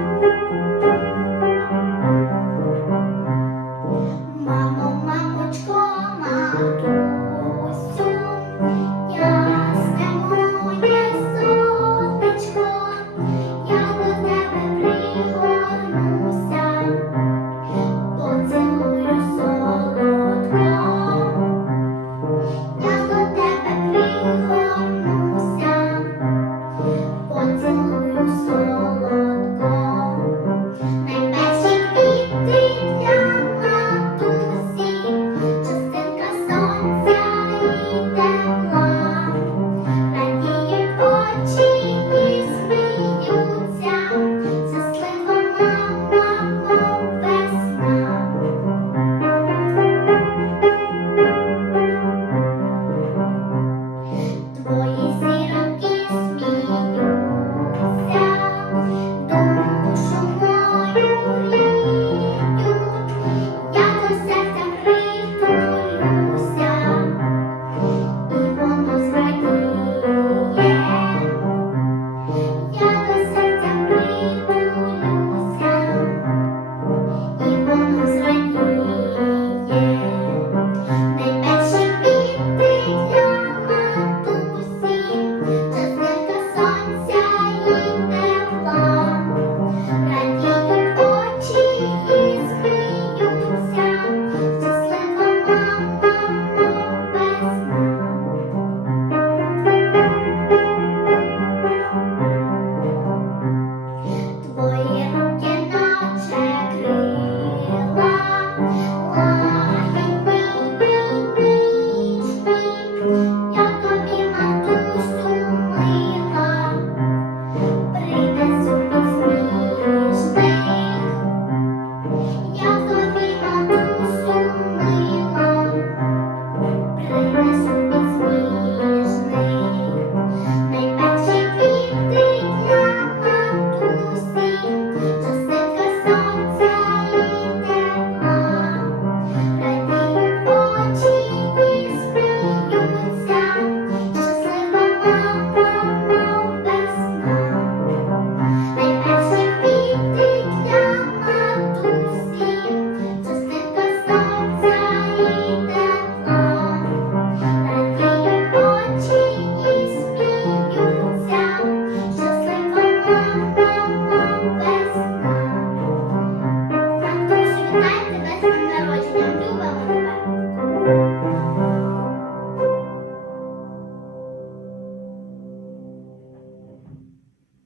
Мамо,